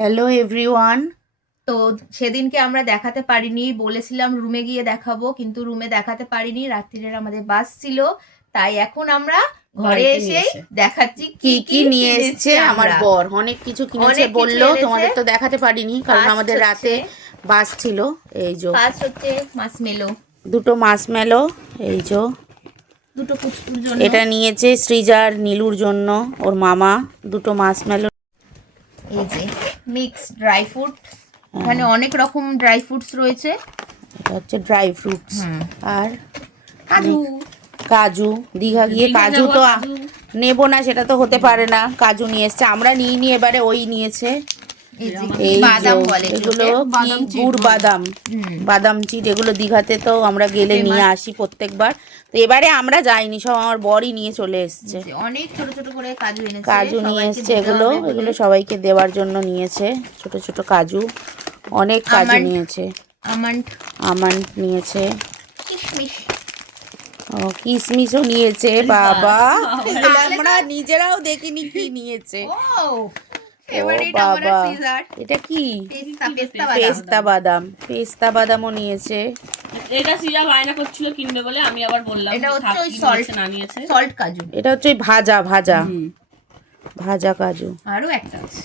Hello everyone. তো সেদিনকে আমরা দেখাতে পারিনি, বলেছিলাম রুমে গিয়ে দেখাবো, কিন্তু রুমে দেখাতে পারিনি, রাত্রিরের আমাদের বাস ছিল। তাই এখন আমরা ঘরে বাড়িতে নিয়ে এসে এসে দেখাচ্ছি কি কি কি কি নিয়ে কিনেছি এসছে আমার আমরা। বর। অনেক কিছু কিনেছে অনেক কিছু বললো, এনেছে। তোমাদের তো দেখাতে পারিনি কারণ ফার্স্ট আমাদের হচ্ছে রাতে বাস ছিল। এই যে ফার্স্ট হচ্ছে মাসমেলো, দুটো মাসমেলো। এই যে দুটো পুচকুর জন্য। এটা নিয়েছে সৃজার নীলুর জন্য, ওর মামা দুটো মাসমেলো। এই যে মিক্স ড্রাই ফ্রুট, এখানে অনেক রকম ড্রাই ফ্রুটস রয়েছে। এটা হচ্ছে ড্রাই ফ্রুটস। আর কাজু। কাজু, দীঘা গিয়ে কাজু তো নেবো না, সেটা তো হতে পারে না। কাজু নিয়ে এসছে, আমরা নিইনি, এবারে ওই নিয়েছে। এই যে এই বাদাম যে বলে এগুলো কি গুড় বাদাম, বাদাম চিট। এগুলো দীঘাতে তো আমরা গেলে নিয়ে আসি প্রত্যেকবার। তো এবারে আমরা যাইনি, সব আমার বরই নিয়ে চলে এসছে। অনেক ছোট ছোট করে কাজু এনেছে, কাজু নিয়ে সবাইকে এসছে, দিতে এগুলো হবে বলে। এগুলো সবাইকে দেওয়ার জন্য নিয়েছে। ছোট ছোট কাজু, অনেক কাজু নিয়েছে। আমন্ড, আমন্ড নিয়েছে। কিশমিশ, ও কিশমিশও নিয়েছে। বাবা, এগুলো আমরা নিজেরাও দেখিনি কি নিয়েছে। ও ও ফেভারিট আমার বাবা, সিজার। এটা কি? পেস্তা, পেস্তা বাদাম। পেস্তা বাদাম, পেস্তা বাদামও নিয়েছে। এটা সিজা বায়না করছিল কিনবে বলে, আমি আবার বললাম এটা যে হচ্ছে থাক, ওই কি সল্ট, নিয়েছে না নিয়েছে। সল্ট কাজু। এটা হচ্ছে ওই ভাজা ভাজা ভাজা কাজু। আরো একটা আছে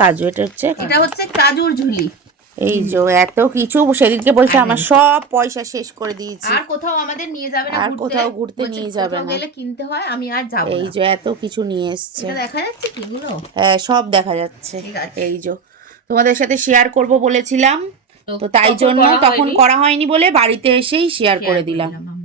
কাজু, এটা হচ্ছে এটা হচ্ছে কাজুর ঝুলি। এই যে এত কিছু সেদিনকে বলছে আমার সব পয়সা শেষ করে দিয়েছি, আর কোথাও আমাদের নিয়ে যাবে না, আর কোথাও ঘুরতে বলছে নিয়ে যাবে কোথাও না। গেলে কিনতে হয়, আমি আর যাবো এই না। যে এত কিছু নিয়ে এসছে। এটা দেখা যাচ্ছে কি গুলো? হ্যাঁ, সব দেখা যাচ্ছে। ঠিক আছে। এই যে তোমাদের সাথে শেয়ার করব বলেছিলাম, তো তাই তখন জন্য করা তখন হয়নি। করা হয়নি বলে বাড়িতে এসেই শেয়ার করে দিলাম। আমরা।